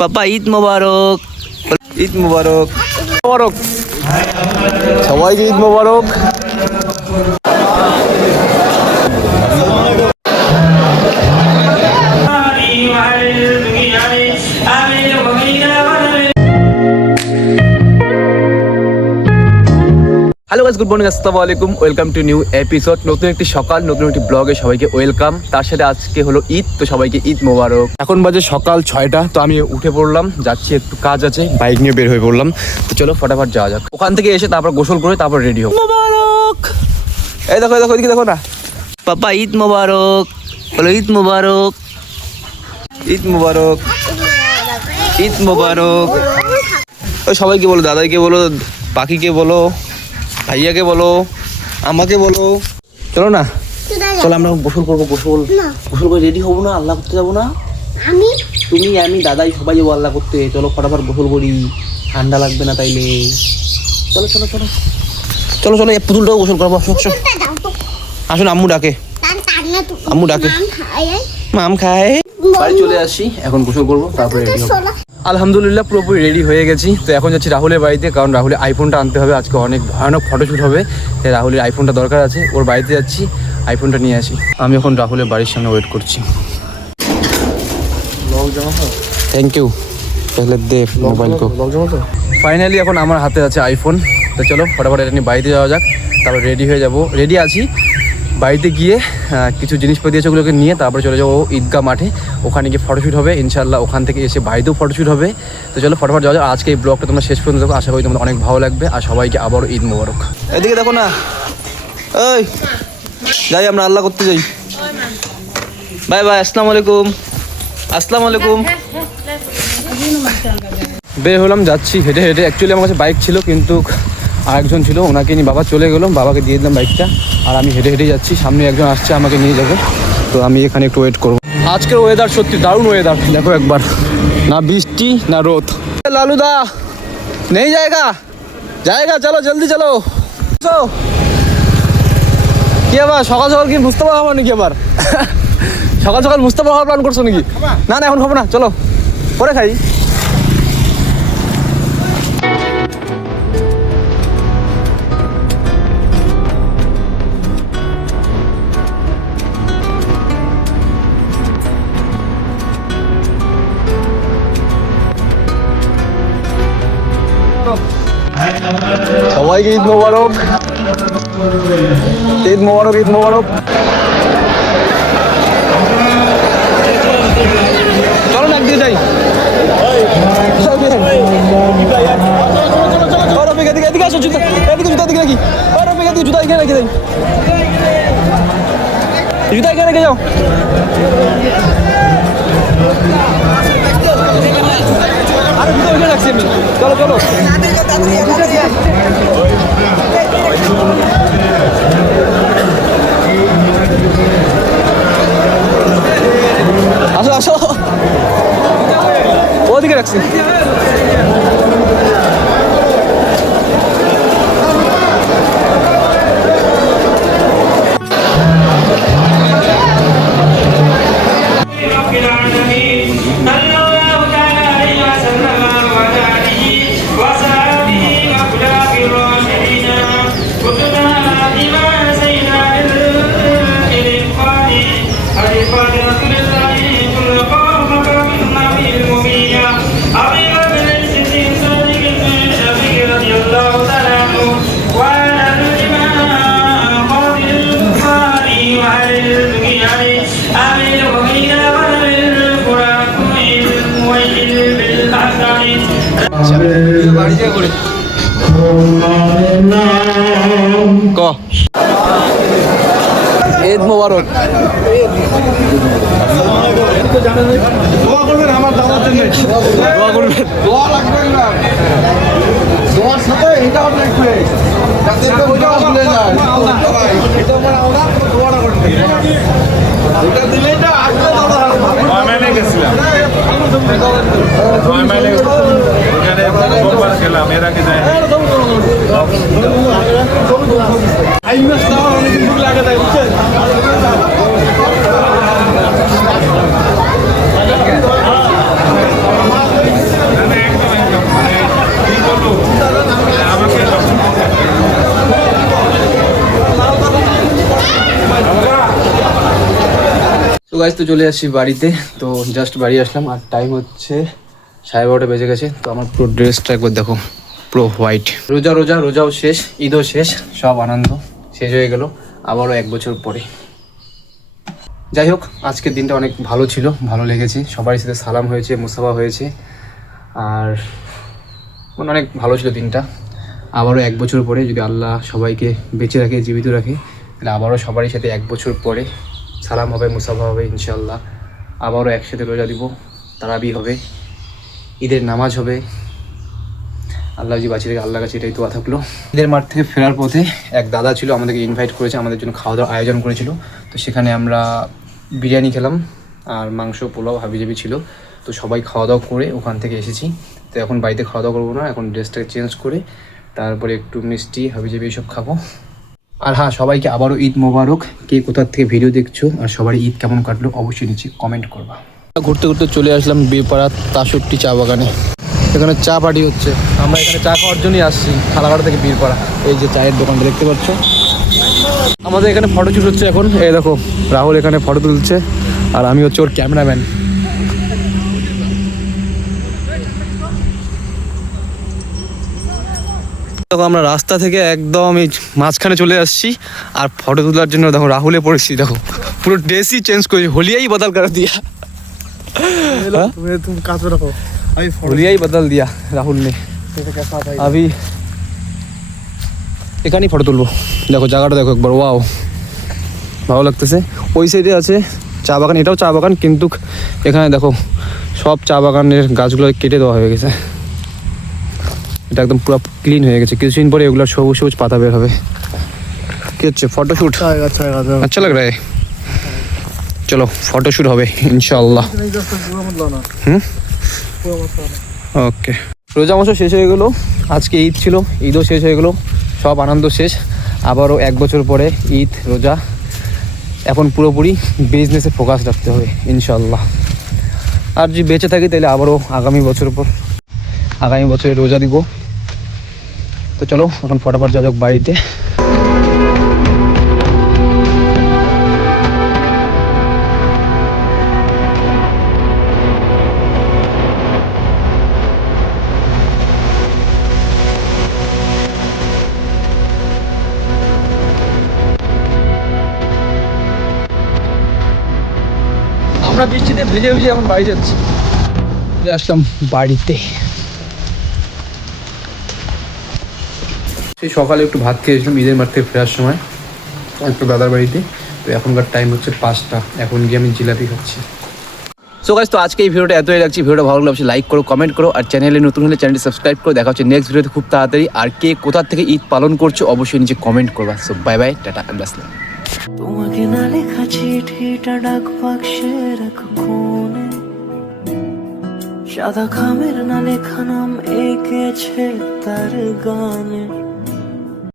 পাপা ঈদ মোবারক, ঈদ মোবারক, মোবারক সবাইকে, ঈদ মোবারক। Hello guys, good morning, আসসালামু আলাইকুম, ওয়েলকাম টু নিউ এপিসোড। নতুন একটি সকাল, নতুন একটি ব্লগে সবাইকে ওয়েলকাম। তার সাথে আজকে হলো ঈদ, তো সবাইকে ঈদ মোবারক। এখন বাজে সকাল 6টা, তো আমি উঠে পড়লাম, যাচ্ছি, একটু কাজ আছে, বাইক নিয়ে বের হয়ে পড়লাম। তো চলো ফটাফট যাওয়া যাক। ওখান থেকে এসে তারপর গোসল করে তারপর রেডি হবো। মোবারক, এই দেখো দেখো, এদিকে দেখো না, পাপা ঈদ মোবারক, বলো ঈদ মোবারক, ঈদ মোবারক, ঈদ মোবারক। ওই সবাইকে বলো, দাদাইকে বলো, পাখিকে বলো, ভাইয়াকে বলো, আমাকে বলো। চলো না, চলো আমরা গোসল করবো। গোসল করে রেডি হবো না? আল্লাহ করতে যাবো না? তুমি, আমি, দাদাই সবাই যাবো আল্লাহ করতে। চলো ফটাফট গোসল করি, ঠান্ডা লাগবে না তাইলে। চলো চলো চলো চলো চলো, পুতুলটাও গোসল করবো। আসুন, আম্মু ডাকে, আম্মু ডাকে, মাম খায়। বাড়ি চলে আসি, এখন গোসল করবো, তারপরে রেডি হবো। আলহামদুলিল্লাহ পুরোপুরি রেডি হয়ে গেছি। তো এখন যাচ্ছি রাহুলের বাড়িতে, কারণ রাহুলের আইফোনটা আনতে হবে। আজকে অনেক ভয়ানক ফটোশ্যুট হবে, তাই রাহুলের আইফোনটা দরকার আছে। ওর বাড়িতে যাচ্ছি, আইফোনটা নিয়ে আসি। আমি এখন রাহুলের বাড়ির সামনে ওয়েট করছি। Thank you. তাহলে দে মোবাইল কো। ফাইনালি এখন আমার হাতে আছে আইফোন। তো চলো ফটাফট এটা নিয়ে বাড়িতে যাওয়া যাক, তারপর রেডি হয়ে যাব। রেডি আছি, বাড়িতে গিয়ে কিছু জিনিসপাতি আছে ওগুলোকে নিয়ে তারপরে চলে যাবো ঈদগাহ মাঠে। ওখানে গিয়ে ফটোশ্যুট হবে ইনশাল্লাহ। ওখান থেকে এসে বাড়িতেও ফটোশ্যুট হবে। তো চলো ফটাফট যাওয়া যাক। আজকে এই ব্লগটা তোমরা শেষ পর্যন্ত দেখো, আশা করি তোমাদের অনেক ভালো লাগবে। আর সবাইকে আবারও ঈদ মোবারক। এদিকে দেখো না, ওই যাই, আমরা আল্লাহ করতে যাই। বাই বাই, আসসালামু আলাইকুম, আসসালামু আলাইকুম। বের হলাম, যাচ্ছি হেঁটে হেঁটে। অ্যাকচুয়ালি আমার কাছে বাইক ছিল, কিন্তু আরেকজন ছিল, ওনাকে নিয়ে বাবা চলে গেলাম, বাবাকে দিয়ে দিলাম বাইকটা। আর আমি হেঁটে হেঁটে যাচ্ছি, সামনে একজন আসছে আমাকে নিয়ে যাবে। তো আমি এখানে একটু ওয়েট করবো। আজকের ওয়েদার সত্যি দারুণ ওয়েদার, দেখো একবার, না বৃষ্টি না রোদ। লালুদা নেই জায়গা, জায়গা, চলো জলদি চলো। কি আবার সকাল সকাল কি মুস্তাফা হওয়া নাকি? আবার সকাল সকাল মুস্তাফা হওয়ার প্ল্যান করছো নাকি? না না, এখন খাবো না, চলো পরে খাই। সবাইকে ঈদ মোবারক, ঈদ মোবারক, ঈদ মোবারক। চলো না একদিকে যাই। এদিকে আসো, জুতা এদিকে, জুতা দিকে নাকি? এদিকে জুতা এখানে রেখে যাই, জুতা এখানে রেখে যাও। আরে জুতা ওইখানে রাখছি আমি। চলো চলো, আসো আসো, ওদিকে রাখছি। ঈদ মোবারক। দোয়া করবেন আমার দাদার জন্য, দোয়া করবেন, দোয়া লাগবে না, দোয়ার সাথে এটা লাগবে, যাতে ওইটা ভুলে যায়। এটা আমরা দোয়াটা করতে, এটা দিলেই না আসলে দাদা মাইনে গেছিলাম, মাইনে ওখানে সোমবার খেলাম, এর আগে যাই আই মাস দেওয়ার অনেকদিন ভুল লাগে তাই বুঝছেন। গাইস তো চলে আসছি বাড়িতে, তো জাস্ট বাড়ি আসলাম আর টাইম হচ্ছে 12:30 বেজে গেছে। তো আমার পুরো ড্রেসটা একবার দেখো, পুরো হোয়াইট। রোজাও শেষ, ঈদও শেষ, সব আনন্দ শেষ হয়ে গেল আবারও 1 বছর পরে। যাই হোক, আজকের দিনটা অনেক ভালো ছিল, ভালো লেগেছে, সবার সাথে সালাম হয়েছে, মুসাফা হয়েছে, আর মানে অনেক ভালো ছিল দিনটা। আবারও 1 বছর পরে যদি আল্লাহ সবাইকে বেঁচে রাখে, জীবিত রাখে, তাহলে আবারও সবারই সাথে 1 বছর পরে সালাম হবে, মুসাফা হবে ইনশাল্লাহ। আবারও একসাথে রোজা দিব, তারাবি হবে, ঈদের নামাজ হবে। আল্লাহ জি বাঁচিয়ে রেখে আল্লাহর কাছে এটাই দোয়া থাকলো। ঈদের মাঠ থেকে ফেরার পথে এক দাদা ছিল, আমাদেরকে ইনভাইট করেছে, আমাদের জন্য খাওয়া দাওয়ার আয়োজন করেছিল। তো সেখানে আমরা বিরিয়ানি খেলাম আর মাংস, পোলাও, হাবিজাবি ছিল। তো সবাই খাওয়া দাওয়া করে ওখান থেকে এসেছি। তো এখন বাড়িতে খাওয়া দাওয়া করবো না, এখন ড্রেসটাকে চেঞ্জ করে তারপরে একটু মিষ্টি, হাবিজাবি এইসব খাবো। আর হ্যাঁ, সবাইকে আবারও ঈদ মোবারক। কে কোথার থেকে ভিডিও দেখছো আর সবারই ঈদ কেমন কাটলো অবশ্যই নিচে কমেন্ট করবা। ঘুরতে ঘুরতে চলে আসলাম বীরপাড়া 63 চা বাগানে। এখানে চা পার্টি হচ্ছে, আমরা এখানে চা খাওয়ার জন্যই আসছি খালাঘাটা থেকে বীরপাড়া। এই যে চায়ের দোকানটা দেখতে পাচ্ছ। আমাদের এখানে ফটো শুট হচ্ছে এখন। এই দেখো রাহুল এখানে ফটো তুলছে আর আমি হচ্ছে ওর ক্যামেরাম্যান। দেখো আমরা রাস্তা থেকে একদম এই মাঝখানে চলে আসছি আর ফটো তোলার জন্য দেখো রাহুলে পড়েছি। দেখো পুরো ড্রেসই চেঞ্জ করেছি, হোলিয়াই বদল করে দিয়া। হোলিयाई बदल दिया राहुल ने। अभी এখানেই ফটো তুলবো। দেখো জায়গাটা দেখো একবার, ওয়াও ভালো লাগতেছে। ওই সাইডে আছে চা বাগান, এটাও চা বাগান, কিন্তু এখানে দেখো সব চা বাগানের গাছগুলো কেটে দেওয়া হয়ে গেছে। এটা একদম পুরো ক্লিন হয়ে গেছে, কিছুদিন পরে এগুলো সবুজ সবুজ পাতা বের হবে। কি হচ্ছে, ফটোশুট আচ্ছা লাগ রা হ্যায়। চলো ফটোশুট হবে ইনশাআল্লাহ। ওকে, রোজা মাসও শেষ হয়ে গেলো, আজকে ঈদ ছিল, ঈদও শেষ হয়ে গেলো, সব আনন্দ শেষ। আবারও 1 বছর পরে ঈদ, রোজা। এখন পুরোপুরি বিজনেসে ফোকাস রাখতে হবে ইনশাআল্লাহ। আর যদি বেঁচে থাকি তাহলে আবারও আগামী বছরে রোজা দিব। তো চলো এখন ফটাফট যা যাক বাড়িতে। আমরা বৃষ্টিতে ভিজে ভিজে এখন বাড়ি যাচ্ছি। আসলাম বাড়িতে, সেই সকালে একটু ভাত খেয়েছিলাম ঈদের মাঠ থেকে ফেরার সময় একটু দাদার বাড়িতে। তো এখনকার টাইম হচ্ছে 5টা, এখন গিয়ে আমি জিলাপি খাচ্ছি। সো গাইস, তো আজকে এই ভিডিওটা এতই রাখছি। ভিডিওটা ভালো লাগলে অবশ্যই লাইক করো, কমেন্ট করো, আর চ্যানেলে নতুন হলে চ্যানেলটি সাবস্ক্রাইব করো। দেখা হচ্ছে নেক্সট ভিডিওতে খুব তাড়াতাড়ি। আর কে কোথা থেকে ঈদ পালন করছো অবশ্যই নিচে কমেন্ট করবা। সো বাই বাই, টাটা, আল্লাহ আসসালাম। তোমাকে না লেখা চিঠিটা ডাক বাক্সে রাখো কোণে, সাদা খামের না লেখা নাম এঁকেছে তার গানে।